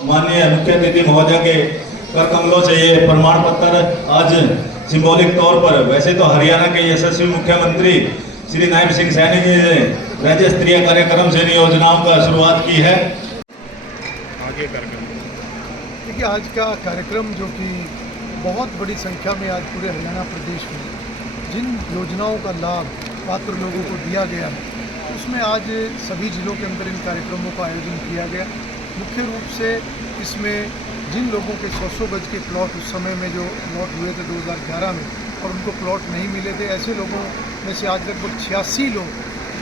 माननीय मुख्य अतिथि महोदय के कर कमलों से ये प्रमाण पत्र आज सिंबॉलिक तौर पर, वैसे तो हरियाणा के यशस्वी मुख्यमंत्री श्री नायब सिंह सैनी जी ने राज्य स्तरीय कार्यक्रम से योजनाओं का शुरुआत की है। आगे देखिए, आज का कार्यक्रम जो कि बहुत बड़ी संख्या में आज पूरे हरियाणा प्रदेश में जिन योजनाओं का लाभ पात्र लोगों को दिया गया है, उसमें आज सभी जिलों के अंदर इन कार्यक्रमों का आयोजन किया गया। मुख्य रूप से इसमें जिन लोगों के 100 गज के प्लॉट उस समय में जो प्लॉट हुए थे 2011 में और उनको प्लॉट नहीं मिले थे, ऐसे लोगों में से आज लगभग 86 लोग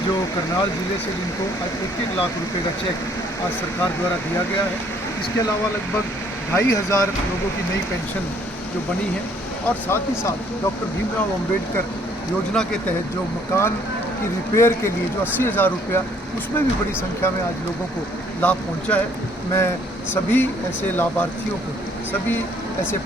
जो करनाल ज़िले से जिनको 1-1 लाख रुपए का चेक आज सरकार द्वारा दिया गया है। इसके अलावा लगभग 2,500 लोगों की नई पेंशन जो बनी है और साथ ही साथ डॉक्टर भीमराव अंबेडकर योजना के तहत जो मकान की रिपेयर के लिए जो 80,000 रुपया, उसमें भी बड़ी संख्या में आज लोगों को लाभ पहुंचा है। मैं सभी ऐसे लाभार्थियों को, सभी ऐसे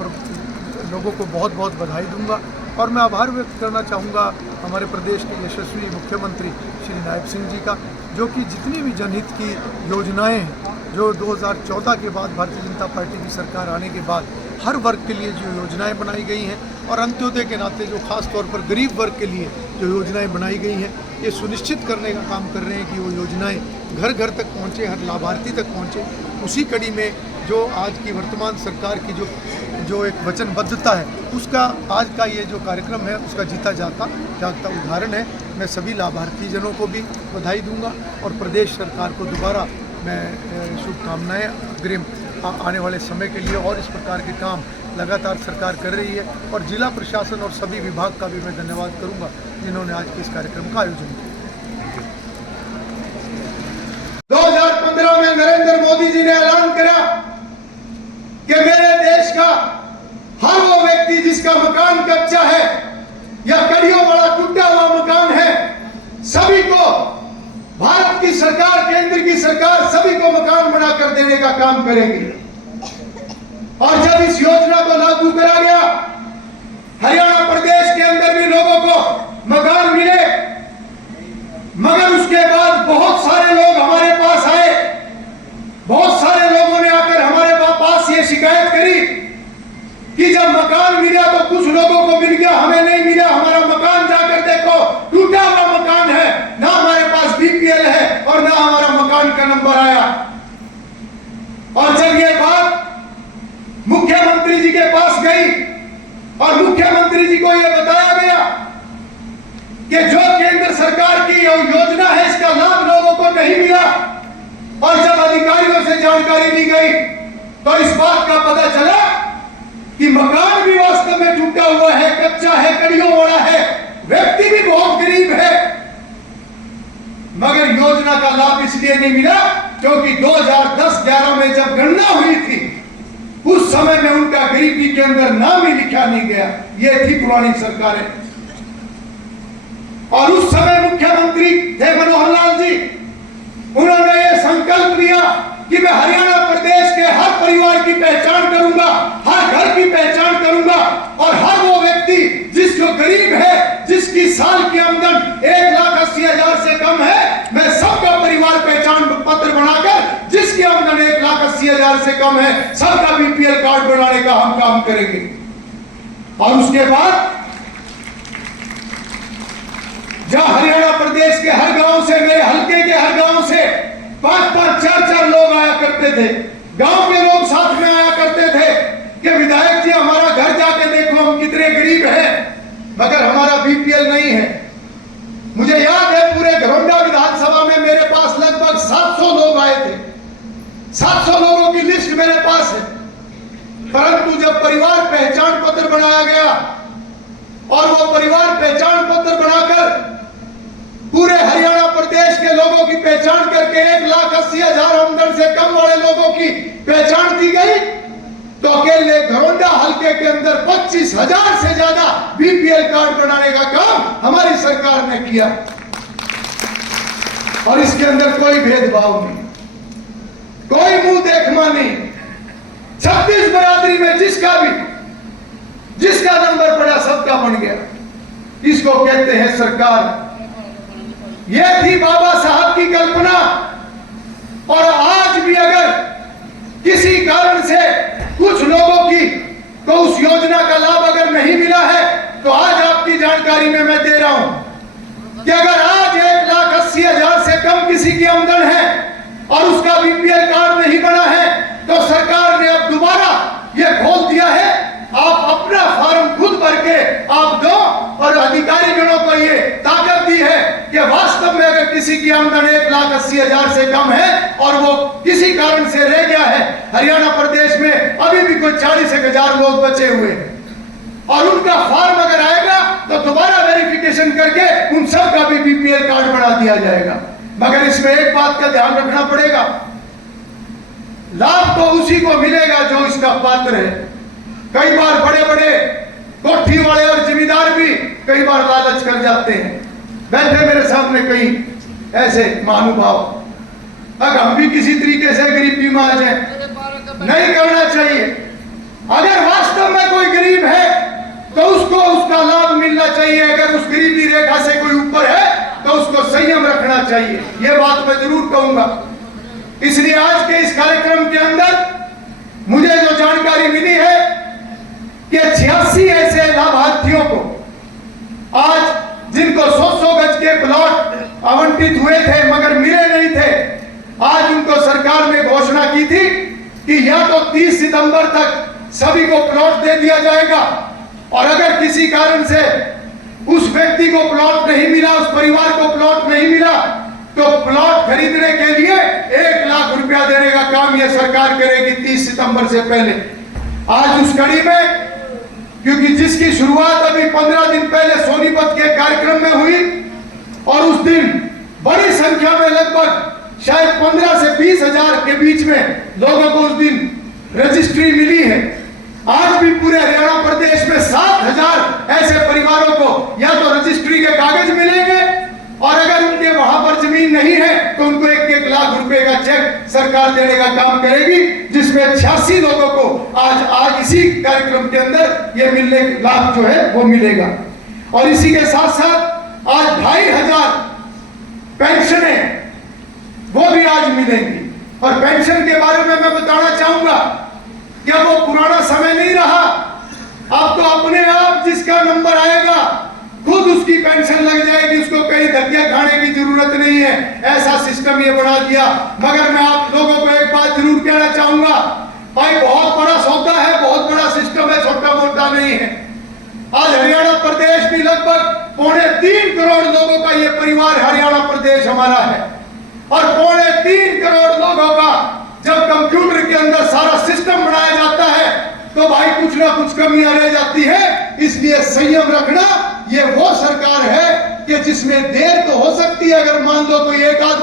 लोगों को बहुत बहुत बधाई दूंगा और मैं आभार व्यक्त करना चाहूँगा हमारे प्रदेश के यशस्वी मुख्यमंत्री श्री नायब सिंह जी का, जो कि जितनी भी जनहित की योजनाएं हैं जो 2014 के बाद भारतीय जनता पार्टी की सरकार आने के बाद हर वर्ग के लिए जो योजनाएं बनाई गई हैं और अंत्योदय के नाते जो खास तौर पर गरीब वर्ग के लिए जो योजनाएं बनाई गई हैं, ये सुनिश्चित करने का काम कर रहे हैं कि वो योजनाएं घर घर तक पहुंचे, हर लाभार्थी तक पहुंचे। उसी कड़ी में जो आज की वर्तमान सरकार की जो एक वचनबद्धता है, उसका आज का ये जो कार्यक्रम है उसका जीता जागता उदाहरण है। मैं सभी लाभार्थी जनों को भी बधाई दूंगा और प्रदेश सरकार को दोबारा मैं शुभकामनाएँ अग्रिम आने वाले समय के लिए, और इस प्रकार के काम लगातार सरकार कर रही है और जिला प्रशासन और सभी विभाग का भी मैं धन्यवाद करूंगा जिन्होंने आज के इस कार्यक्रम का आयोजन किया। 2015 में नरेंद्र मोदी जी ने ऐलान करा कि मेरे देश का हर वो व्यक्ति जिसका मकान कच्चा है या कड़ियों वाला टूटा हुआ मकान है, सभी को भारत की सरकार, केंद्र की सरकार सभी को मकान बनाकर देने का काम करेगी। और जब इस योजना को लागू करा गया, हरियाणा प्रदेश के अंदर भी लोगों को मकान मिले, मगर उसके बाद बहुत सारे लोग हमारे पास आए, बहुत सारे लोगों ने आकर हमारे पास ये शिकायत करी कि जब मकान मिला तो कुछ लोगों को मिल गया, हमें नहीं मिला, हमारा मकान जाकर देखो टूटा हुआ मकान है, ना हमारे पास बीपीएल है और ना हमारा मकान का नंबर आया। और जब ये बात मुख्यमंत्री जी के पास गई और मुख्यमंत्री जी को यह बताया गया कि जो केंद्र सरकार की योजना है इसका लाभ लोगों को नहीं मिला, और जब अधिकारियों से जानकारी ली गई तो इस बात का पता चला कि मकान भी वास्तव में टूटा हुआ है, कच्चा है, कड़ियों वाला है, व्यक्ति भी बहुत गरीब है, मगर योजना का लाभ इसलिए नहीं मिला क्योंकि 2010-11 में जब गणना हुई थी उस समय में उनका गरीबी के अंदर नाम ही लिखा नहीं गया। ये थी पुरानी सरकारें। और उस समय मुख्यमंत्री थे मनोहर लाल जी, उन्होंने ये संकल्प लिया कि मैं हरियाणा प्रदेश के हर परिवार की पहचान करूंगा, हर घर की पहचान करूंगा और हर वो व्यक्ति जिसको गरीब है, जिसकी साल की आमदन 1,80,000 से कम है, मैं सबका परिवार पहचान पत्र बनाकर, जिसकी आमदन 1,80,000 से कम है, सबका बीपीएल कार्ड बनाने का हम काम करेंगे। और उसके बाद जहां हरियाणा प्रदेश के हर गांव से, मेरे हल्के के हर गांव से 5-5, 4-4 लोग आया करते थे, गांव के लोग साथ में आया करते थे कि विधायक जी हमारा घर जाके देखो, हम कितने गरीब हैं मगर हमारा बीपीएल नहीं है। मुझे याद है पूरे घरोंडा विधानसभा में मेरे पास लगभग 700 लोग आए थे, 700 लोगों की लिस्ट मेरे पास है, परंतु जब परिवार पहचान पत्र बनाया गया और वो परिवार पहचान पत्र बनाकर पूरे हरियाणा प्रदेश के लोगों की पहचान करके 1,80,000 आमदन से कम वाले लोगों की पहचान की गई, तो अकेले घरोंडा हल्के के अंदर 25,000 से ज्यादा बीपीएल कार्ड बनाने का काम हमारी सरकार ने किया। और इसके अंदर कोई भेदभाव नहीं, कोई मुंह देखमा नहीं। 36 बरादरी में जिसका नंबर पड़ा सबका बन गया। इसको कहते हैं सरकार। यह थी बाबा साहब की कल्पना। और आज भी अगर किसी कारण से कुछ लोगों की को उस योजना का लाभ अगर नहीं मिला है, तो आज आपकी जानकारी में मैं दे रहा हूं कि अगर आज 1,80,000 से कम किसी की आमदन है और उसका बीपीएल कार्ड नहीं बना है, तो सरकार ने अब दोबारा यह खोल दिया है, आप अपना फॉर्म खुद भर के आप दो। और अधिकारी गणों को ये ताकत दी है कि वास्तव में अगर किसी की आमदन 1,80,000 से कम है और वो किसी कारण से रह गया है, हरियाणा प्रदेश में अभी भी कोई 40,000 लोग बचे हुए हैं और उनका फॉर्म अगर आएगा तो दोबारा वेरिफिकेशन करके उन सब का भी बीपीएल कार्ड बना दिया जाएगा। मगर इसमें एक बात का ध्यान रखना पड़ेगा, लाभ तो उसी को मिलेगा जो इसका पात्र है। कई बार बड़े बड़े कोठी वाले और जिम्मेदार भी कई बार लालच कर जाते हैं। बैठे मेरे सामने कई ऐसे महानुभाव, अगर हम भी किसी तरीके से गरीबी में आ जाए, नहीं करना चाहिए। अगर वास्तव में कोई गरीब है तो उसको उसका लाभ मिलना चाहिए, अगर उस गरीबी रेखा से कोई ऊपर है तो उसको संयम रखना चाहिए, यह बात मैं जरूर कहूंगा। इसलिए आज के इस कार्यक्रम के अंदर मुझे जो जानकारी मिली है कि 86 ऐसे लाभार्थियों को आज, जिनको 100 गज के प्लॉट आवंटित हुए थे मगर मिले नहीं थे, आज उनको सरकार ने घोषणा की थी कि या तो 30 सितंबर तक सभी को प्लॉट दे दिया जाएगा, और अगर किसी कारण से उस व्यक्ति को प्लॉट नहीं मिला, उस परिवार को प्लॉट नहीं मिला, तो प्लॉट खरीदने के लिए 1 लाख रुपया देने का काम यह सरकार करेगी 30 सितंबर से पहले। आज उस कड़ी में, क्योंकि जिसकी शुरुआत अभी 15 दिन पहले सोनीपत के कार्यक्रम में हुई और उस दिन बड़ी संख्या में लगभग शायद 15 से 20,000 के बीच में लोगों को उस दिन रजिस्ट्री मिली है। आज भी पूरे हरियाणा प्रदेश में 7,000 ऐसे परिवारों को या तो रजिस्ट्री के कागज मिलेंगे, और अगर उनके वहां पर जमीन नहीं है तो उनको 1-1 लाख रुपए का चेक सरकार देने का काम करेगी, जिसमें 86 लोगों को आज इसी कार्यक्रम के अंदर ये मिलने लाभ जो है वो मिलेगा। और इसी के साथ साथ आज 2,500 पेंशनें वो भी आज मिलेंगी। और पेंशन के बारे में मैं बताना चाहूंगा कि वो पुराना समय नहीं रहा, अब तो अपने आप जिसका नंबर आएगा खुद उसकी पेंशन लग जाएगी, उसको कहीं धक्के खाने की जरूरत नहीं है, ऐसा सिस्टम ये बना दिया। मगर मैं आप लोगों को एक बात जरूर कहना चाहूंगा, भाई बहुत बड़ा सौदा है, बहुत बड़ा सिस्टम है, छोटा मोटा नहीं है। आज हरियाणा प्रदेश भी लगभग 3.25 करोड़ लोगों का ये परिवार हरियाणा प्रदेश हमारा है, और 3.25 करोड़ लोगों का जब कंप्यूटर के अंदर सारा सिस्टम बनाया जाता है तो भाई कुछ ना कुछ कमियां रह जाती है। इसलिए संयम रखना, ये वो सरकार है कि जिसमें देर तो हो सकती है, अगर मान लो कोई एक आध